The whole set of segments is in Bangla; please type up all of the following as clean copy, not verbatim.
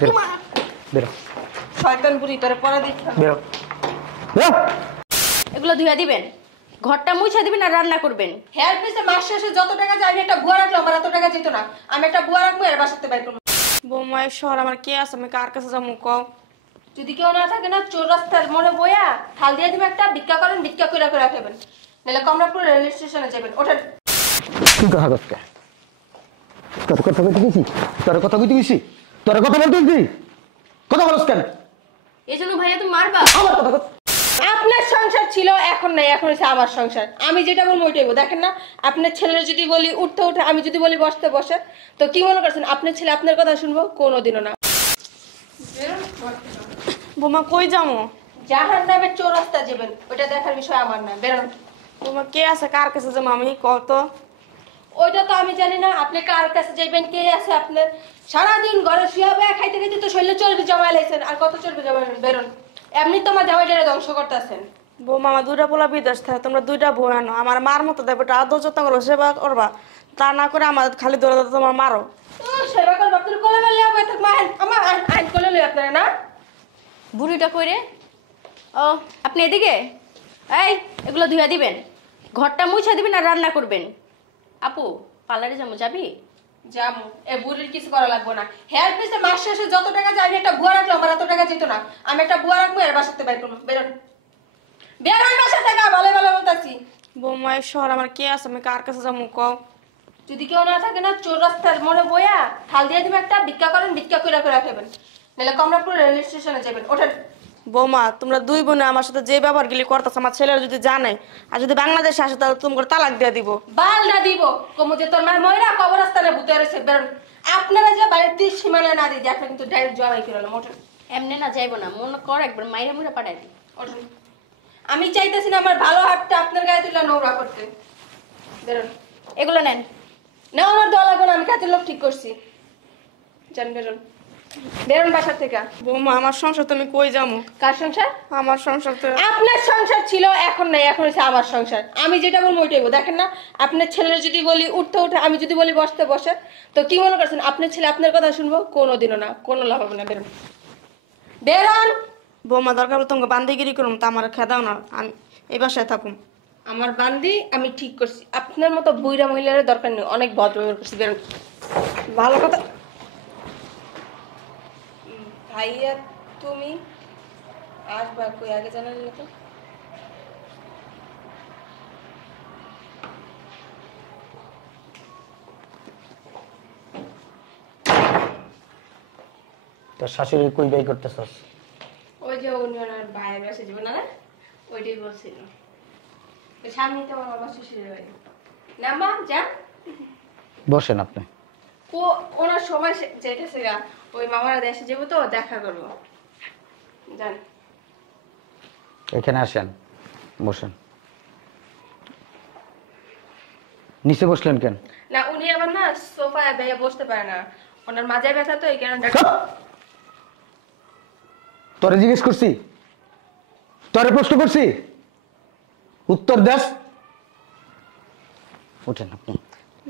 বেরো শয়তান বুড়ি তোরে পড়া দিচ্ছ বেরো বেরো। এগুলো ধুইয়া দিবেন, ঘরটা মুছা দিবেন আর রান্না করবেন। হেয়ার পিসে মাস শেষে যত টাকা যায় আমি একটা বুয়া রাখলাম, আমার এত টাকা যেত না। আমি একটা বুয়া রাখবো এর বাসাতে বাইর করবো। বৌমা শহর আমার কে আছে, আমি কার কাছে যাবো কও? যদি কেউ না থাকে না, চোর রাস্তার মনে বইয়া থাল দিয়ে দিবে একটা, ভিক্ষা করেন, ভিক্ষা করে করে খাবেন, নাহলে কমলাপুর রেল স্টেশনে যাবেন। ওঠেন। তুই কথা কচ্ছে তোর কথা কইতে গেছি, তোর কথা কইতে গেছি, তোর কথা বলতে গেছি, কথা বলছ কেন? এই জন্য ভাইয়া তুমি মারবা? আমার কথা কত আপনার সংসার ছিল, এখন নাই, এখন হচ্ছে আমার সংসার। আমি যেটা বলবো ওইটাই বলবো। দেখেন না, আপনার ছেলের যদি বলি উঠতে উঠে, আমি যদি বলি বসতে বসে, তো কি মনে করছেন আপনার ছেলে আপনার কথা শুনবো? কোনোদিনও না। বৌমা কই যাবো? জাহান নামে চোর রাস্তা যাবেন, ওইটা দেখার বিষয় আমার না। বেরোন। বৌমা কে আছে, কার কাছে যাবো আমি কত? ওইটা তো আমি জানি না, আপনি কার কাছে যাইবেন, কে আছে আপনার। সারাদিন ঘরে শুয়ে খাইতে খাইতে তো শরীরে চর্বি জমাই লাইছেন, আর কত চর্বি জমাইলেন? বেরোন। এমনি তো আমার জামাইটারে ধ্বংস করতেছেন। বৌমা আমার দুইটা পোলা বিদেশ থাকে, তোমরা দুইটা বউ আনো, আমার মার মতো দেবো, আদর যত্ন করো, সেবা করবা, তা না করে আমার খালি দৌড়া দৌড়া তোমার মারো। সেবা করবো, আপনার কোলে মারলে হবে, আমার আইন কোলে লই আপনারা না। বুড়িটা কইরে। ও আপনি এদিকে, এই এগুলো ধুইয়া দিবেন, ঘরটা মুছা দিবেন আর রান্না করবেন। আপু পার্লারে যাবো, যাবি? জামু এ বুড়ির কিছু করা লাগবে না। হেয়ার পিসে মাস শেষে যত টাকা যায় আমি একটা বুয়া রাখলাম, আমার এত টাকা যেত না। আমি একটা বুয়া রাখবো এর বাসাতে বাইর করবো। বেরোন। বেরোন বাসা থেকে, ভালো ভালো বলতেছি। বৌমা শহর আমার কে আছে, আমি কার কাছে যাবো কও? যদি কেউ না থাকে না, চোর রাস্তার মনে বইয়া থাল দিয়ে দিবে একটা, ভিক্ষা করেন, ভিক্ষা করে করে খাবেন, নাহলে কমলাপুর রেল স্টেশনে যাবেন। ওঠেন। বৌমা তোমরা দুই বোনে আমার সাথে যে ব্যবহার গিলি করতেছ, আমার ছেলেরা যদি জানে আর যদি বাংলাদেশে আসে তাহলে তোমাকে তালাক দিয়ে দিব। বাল না দিব কমু যে তোর মায়ের ময়রা কবরস্থানে ভূতে রয়েছে। বেরোন। আপনারা যে বাড়ির সীমানা না দিয়ে আপনি কিন্তু ডাইরেক্ট জবাই করে হলো। ওঠেন। এমনি না যাইবো না, মনে কর একবার মাইরা মুড়া পাঠাই দি। ওঠেন। আমি চাইতেছি না আমার ভালো হাতটা আপনার গায়ে তুলে নোংরা করতে। বেরোন। এগুলো নেন। না আমার দোয়া লাগবে না, আমি কাজের লোক ঠিক করছি। যান বেরোন। বেরোন বাসা থেকে। বৌমা আমার সংসার তুমি কই যাবো? কার সংসার? আমার সংসার তো আপনার সংসার ছিল, এখন নাই, এখন হচ্ছে আমার সংসার। আমি যেটা বলবো ওইটাই বলবো। দেখেন না, আপনার ছেলের যদি বলি উঠতে উঠে, আমি যদি বলি বসতে বসে, তো কি মনে করছেন আপনার ছেলে আপনার কথা শুনবো? কোনোদিনও না, কোনো লাভ হবে না। বেরোন। বেরোন। বৌমা দরকার হলে তোমাকে বান্দিগিরি করুম, তা আমার খেদাও না, আমি এই বাসায় থাকুম। আমার বান্দি আমি ঠিক করছি, আপনার মতো বুইরা মহিলার দরকার নেই, অনেক ভদ্র ব্যবহার করছি। বেরোন। ভালো কথা। ভাইয়া তুমি আসবা কই আগে জানালে না তো? তোর শাশুড়ি কই বাই করতেছস? ওই যে উনি ওনার ভাইয়ের বাসা যাবে না, ওইটাই বলছিল। সামনে তো আমার বাবা শ্বশুরের বাড়ি। না মা যা। বসেন আপনি। ওনার সময় যেতেছে গা, ওই মামারা দেশে যাবো তো দেখা করবো। যান। এখানে আসেন, বসেন। নিচে বসলেন কেন? না উনি আবার না সোফায় বেয়ে বসতে পারে না, ওনার মাজায় ব্যথা তো এই কারণে। তোরে জিজ্ঞেস করছি, তোরে প্রশ্ন করছি, উত্তর দেশ। উঠেন আপনি।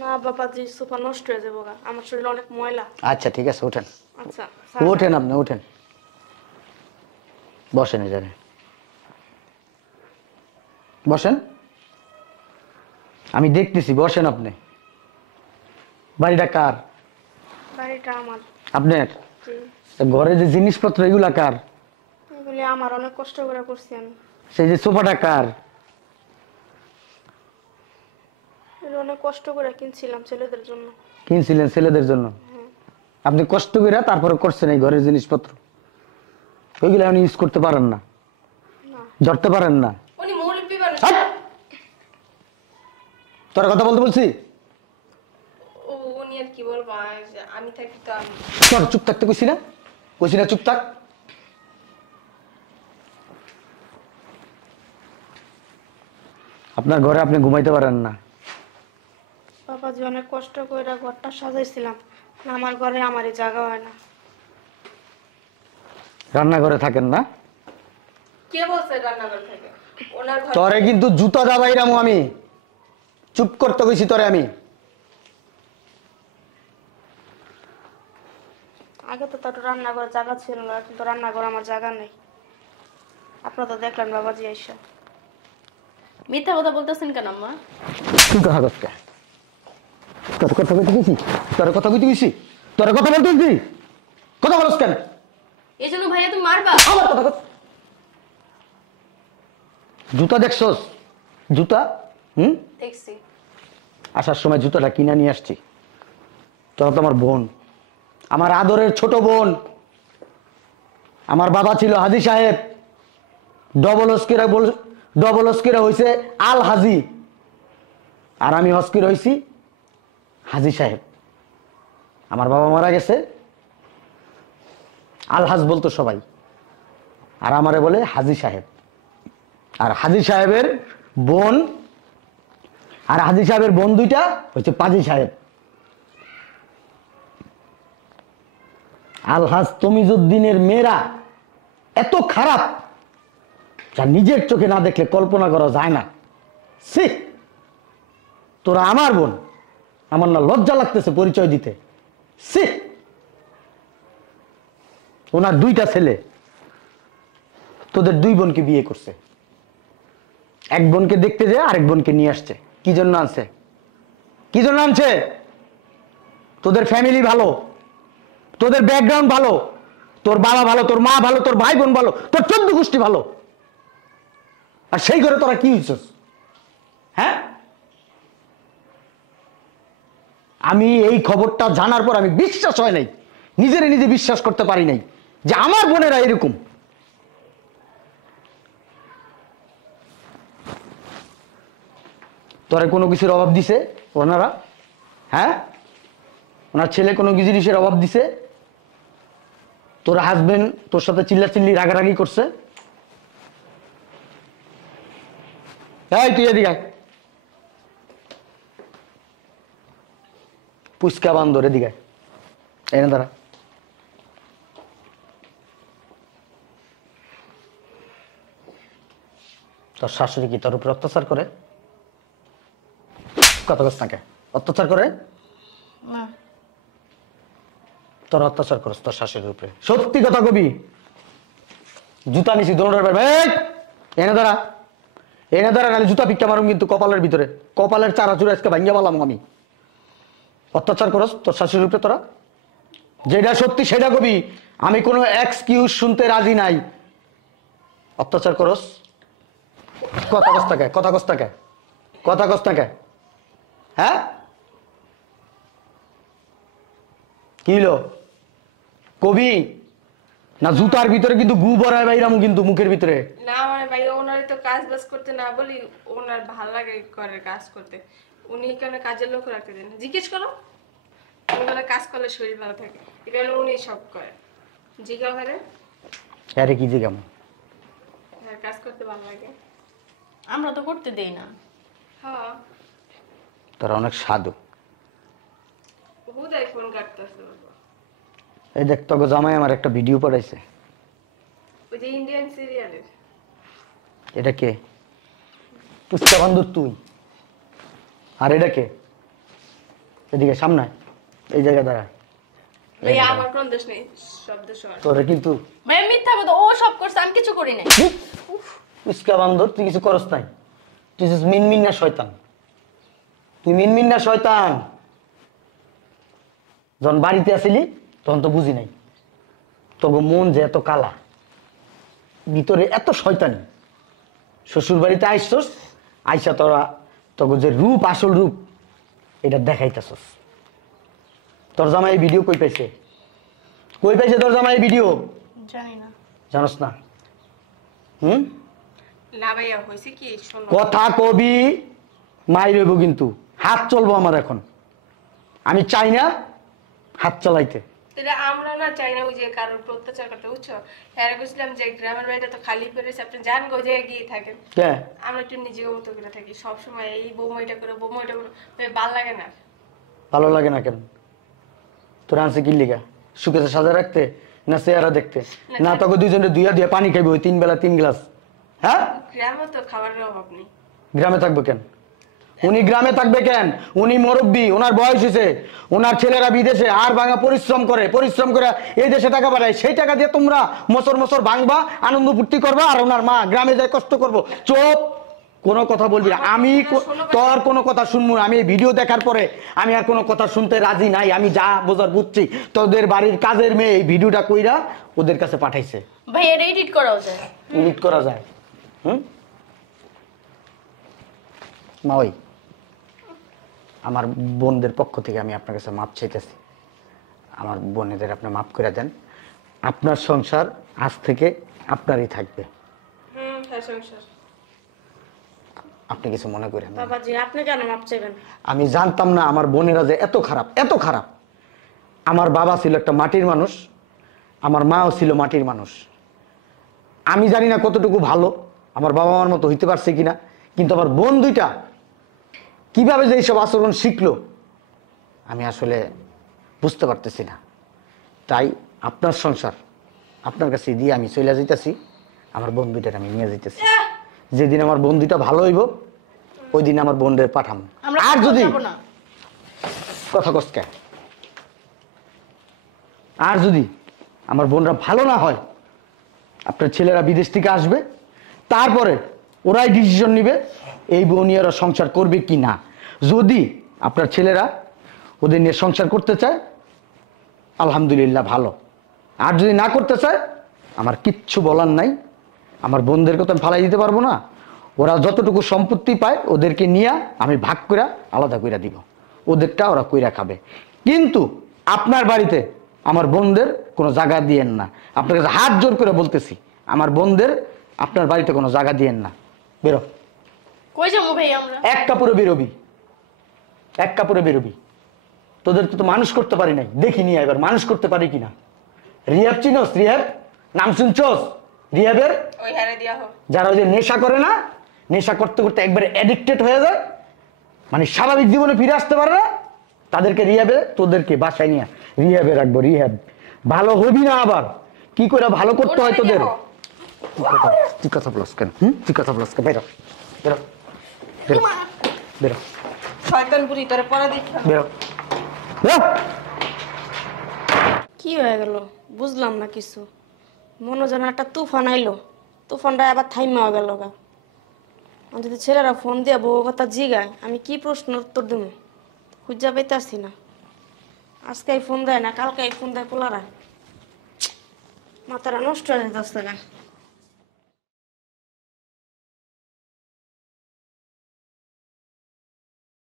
না বাবা জি সোফা নষ্ট হয়ে যাবো গা, আমার শরীরে অনেক ময়লা। আচ্ছা ঠিক আছে, উঠেন। আচ্ছা উঠেন আপনি, উঠেন, বসেন এখানে, বসেন। আমি দেখতেছি, বসেন আপনি। বাড়িটা কার? বাড়িটা আমার। আপনার? জি। ঘরে যে জিনিসপত্র এগুলা কার? এগুলি আমার, অনেক কষ্ট করে করছি আমি। সেই যে সোফাটা কার? এগুলো অনেক কষ্ট করে কিনছিলাম ছেলেদের জন্য। কিনছিলেন ছেলেদের জন্য? আপনি কষ্ট করে তারপরে করছেন এই ঘরের জিনিসপত্র, ওইগুলো আপনি ইউজ করতে পারেন না, ধরতে পারেন না। উনি মুরব্বি মানুষ। তোর কথা বলতে বলছি? উনি আর কি বলবো, আমি থাকি তো আমি। তোর চুপ থাকতে কইছি না, কইছি না চুপ থাক। আপনার ঘরে আপনি ঘুমাইতে পারেন না। বাবাজি অনেক কষ্ট করে ঘরটা সাজাইছিলাম, আমার ঘরে আমারই জায়গা হয় না। রান্নাঘরে থাকেন না? কে বলছে রান্নাঘর থেকে? ওনার ঘর। তোরে কিন্তু জুতা দাবাইরামু আমি, চুপ করতে কইছি তোরে আমি। আগে তো একটু রান্নাঘর জায়গা ছিল না, এখন তো রান্নাঘর আমার জায়গা নেই। আপনারা তো দেখলেন বাবাজি আইসা। মিথ্যা কথা বলতেছেন কেন আম্মা? তুই কথা করতে তোর কথা কইতে গেছি, তোর কথা কইতে গেছি, তোর কথা বলতে গেছি, কথা বলছ কেন? এই জন্য ভাইয়া তুমি মারবা? আমার কথা কর। জুতা দেখছস? জুতা দেখছি। আসার সময় জুতাটা কিনে নিয়ে আসছি। তোরা তো আমার বোন, আমার আদরের ছোট বোন। আমার বাবা ছিল হাজি সাহেব, ডবল হস্কিরা হয়েছে আল হাজি, আর আমি হস্কির হয়েছি হাজি সাহেব। আমার বাবা মারা গেছে, আল হাজ বলতো সবাই, আর আমারে বলে হাজি সাহেব। আর হাজি সাহেবের বোন, আর হাজি সাহেবের বোন দুইটা হচ্ছে পাজি সাহেব। আলহাজ তমিজউদ্দিনের মেয়েরা এত খারাপ যা নিজের চোখে না দেখলে কল্পনা করা যায় না। সি, তোরা আমার বোন, আমার না লজ্জা লাগতেছে পরিচয় দিতে। সি, ওনার দুইটা ছেলে তোদের দুই বোনকে বিয়ে করছে। এক বোনকে দেখতে যায়, আরেক বোনকে নিয়ে আসছে। কি জন্য আনছে? কি জন্য আনছে? তোদের ফ্যামিলি ভালো, তোদের ব্যাকগ্রাউন্ড ভালো, তোর বাবা ভালো, তোর মা ভালো, তোর ভাই বোন ভালো, তোর 14 গোষ্ঠী ভালো, আর সেই করে তোরা কি হইছস? হ্যাঁ, আমি এই খবরটা জানার পর আমি বিশ্বাস হয় নাই, নিজেরে নিজে বিশ্বাস করতে পারি নাই যে আমার বোনেরা এরকম। তোরা কোনো কিছুর অভাব দিছে ওনারা? হ্যাঁ, ওনার ছেলে কোনো জিনিসের অভাব দিছে? তোর হাজবেন্ড তোর সাথে চিল্লাচিল্লি রাগারাগি করছে? এই তুই এদিকে আয়, পুচকা বান্দর এদিকে আয়, এনে দাঁড়া। তোর শাশুড়ি কি তোর উপরে অত্যাচার করে? কত কষ্ট নাকি অত্যাচার করে? না। তোর অত্যাচার করস তোর শাশুড়ির উপরে? সত্যি কথা কবি, জুতা নিছি দৌড়ার পারবে। এনে দাঁড়া, এনে দাঁড়া, নাহলে জুতা পিকটা মারুম কিন্তু কপালের ভিতরে, কপালের চারাচুরা আজকে ভাঙ্গিয়া পালাম আমি। অত্যাচার করস তোর শাশুড়ির উপরে তোরা? যেটা সত্যি সেটা কবি, আমি কোনো এক্সকিউজ শুনতে রাজি নাই। অত্যাচার করস, কথা কস্তাকে, কথা কস্তাকে, কথা কস্তাকে। হ্যাঁ, কি হলো কবি? না জুতার ভিতরে কিন্তু গু ভরায় বাইরাম কিন্তু মুখের ভিতরে। না মানে ভাই, ওনার তো কাজ বাজ করতে না বলি, ওনার ভালো লাগে করে কাজ করতে, উনি কেন কাজের লোক রাখতে দেন? জিজ্ঞেস করো, উনি কাজ করলে শরীর ভালো থাকে, এখানে উনি সব করে। জিজ্ঞাসা করে আরে কি যে কেমন কাজ করতে ভালো লাগে। আমরা তো করতে দেই না। হ্যাঁ, তোরা অনেক সাধু। হুদাই ফোন কাটতেছে। এই দেখ তোকে জামাই আমার একটা ভিডিও পাঠাইছে। ওই যে ইন্ডিয়ান সিরিয়ালের। এটা কে? পুষ্পা বান্ধব তুই? আর এটা কে? এদিকে সামনে এই জায়গায় দাঁড়া। ভাই আমার কোন দোষ নেই, শব্দ শোন। তোরে কিন্তু ভাইয়া মিথ্যা কথা, ও সব করছে, আমি কিছু করি নাই। পুষ্পা বান্ধব তুই কিছু করস নাই, তুই মিনমিন না শয়তান, তুই মিনমিন না শয়তান। যখন বাড়িতে আসিলি তখন তো বুঝি নাই তোকে মন যে এত কালা, ভিতরে এত শয়তানি। শ্বশুর বাড়িতে আইসছস, আইসা তোরা তোকে যে রূপ, আসল রূপ এটা দেখাইতেছস। তোর জামাই ভিডিও কই পাইছে? কই পাইছে তোর জামাই ভিডিও? জানি না। জানোস না? না ভাইয়া, হয়েছে কি শোনো। কথা কবি মাই রইব কিন্তু হাত চলবো আমার এখন। আমি চাই না হাত চালাইতে। তাহলে আমরা না চাই না ওই যে কারোর উপর অত্যাচার করতে, বুঝছো? হ্যাঁ, বুঝলাম যে গ্রামের বাড়িটা তো খালি পেরেছে, আপনি যান গো জায়গায় গিয়ে থাকেন। কে? আমরা একটু নিজেকে মতো করে থাকি সবসময়, এই বৌমইটা করে বৌমইটা করে, ভাল লাগে না। ভালো লাগে না কেন? তোর আনছে কি লিগা? সুখেতে সাজা রাখতে না চেহারা দেখতে? না তোকে দুইজনে দুইয়া দিয়ে পানি খাইবে ওই 3 বেলা 3 গ্লাস? হ্যাঁ, গ্রামে তো খাবারের অভাব নেই। গ্রামে থাকবো কেন? উনি গ্রামে থাকবে কেন? উনি মুরব্বী, ওনার বয়স হয়েছে, ওনার ছেলেরা বিদেশে আর ভাঙা পরিশ্রম করে এই দেশে টাকা পাঠায়, সেই টাকা দিয়ে তোমরা মোচর ভাঙবা, আনন্দ ফুর্তি করবা, আর ওনার মা গ্রামে যায় কষ্ট করবো। চোপ, কোনো কথা বলবি না। আমি তোর কোনো কথা শুনবো না। আমি এই ভিডিও দেখার পরে আমি আর কোনো কথা শুনতে রাজি নাই। আমি যা বোঝার বুঝছি, তোদের বাড়ির কাজের মেয়ে এই ভিডিওটা কইরা ওদের কাছে পাঠাইছে। ভাই এটা এডিট করাও যায়। এডিট করা যায়? মা, ওই আমার বোনদের পক্ষ থেকে আমি আপনার কাছে মাপ চাইতেছি। আমার বোনেদের আপনি মাফ করে দেন। আপনার সংসার আজ থেকে আপনারই থাকবে। আপনি কিছু মনে করেন না। বাবাজি আপনি কেন মাপ চাইবেন? আমি জানতাম না আমার বোনেরা যে এত খারাপ, এত খারাপ। আমার বাবা ছিল একটা মাটির মানুষ, আমার মাও ছিল মাটির মানুষ। আমি জানি না কতটুকু ভালো আমার বাবা মার মতো হইতে পারছে কিনা, কিন্তু আমার বোন দুইটা কিভাবে যে এইসব আচরণ শিখলো আমি আসলে বুঝতে পারতেছি না। তাই আপনার সংসার আপনার কাছে দিয়ে আমি চলে যাইতেছি, আমার বোন দুইটার আমি নিয়ে যাইতেছি। যেদিন আমার বোন দুইটা ভালো হইব ওই দিন আমার বোনদের পাঠাবো। আর যদি কথা কষ্ট, আর যদি আমার বোনরা ভালো না হয়, আপনার ছেলেরা বিদেশ থেকে আসবে, তারপরে ওরাই ডিসিশন নিবে এই বোন নিয়ে ওরা সংসার করবে কি না। যদি আপনার ছেলেরা ওদের নিয়ে সংসার করতে চায় আলহামদুলিল্লাহ ভালো, আর যদি না করতে চায় আমার কিচ্ছু বলার নাই। আমার বোনদেরকে তো আমি ফালাই দিতে পারবো না। ওরা যতটুকু সম্পত্তি পায় ওদেরকে নিয়ে আমি ভাগ করে আলাদা করে দিব, ওদেরটা ওরা কইরা খাবে। কিন্তু আপনার বাড়িতে আমার বোনদের কোনো জায়গা দিয়েন না। আপনার কাছে হাত জোর করে বলতেছি, আমার বোনদের আপনার বাড়িতে কোনো জায়গা দিয়েন না। বেরো, কই যাবো ভাই আমরা? এক কাপড়ে বেরোবি, এক কাপড়ে বেরোবি। তোদের তো মানুষ করতে পারি নাই, দেখিনি এবার মানুষ করতে পারি কিনা। রিহাব চিনোস? রিহাব নাম শুনছোস? রিহাবের ওই হারে দিয়া হোক। যারা ওই যে নেশা করে না, নেশা করতে করতে একবারে অ্যাডিক্টেড হয়ে যায়, মানে স্বাভাবিক জীবনে ফিরে আসতে পারে না, তাদেরকে রিহাবে, তোদেরকে বাসায় নিয়ে রিহাবে রাখবো। রিহাব ভালো হবি না, আবার কি করে ভালো করতে হয় তোদের। তুই কথা বলস কেন? তুই কথা বলস কেন? বেরো বেরো বেরো বেরো শয়তান বুড়ি তোরে পড়া দিতে বেরো বেরো। কি হয়ে গেল বুঝলাম না কিছু। মনে যেন একটা তুফান আইলো, তুফানটা আবার থাইমা গেল গা। আমি যদি ছেলেরা ফোন দিয়ে বউ কথা জিগায় আমি কি প্রশ্ন উত্তর দেবো খুঁজা পাইতেছি না। আজকে ফোন দেয় না, কালকে ফোন দেয় পোলারা, মাথাটা নষ্ট হয়ে যাচ্ছে গা।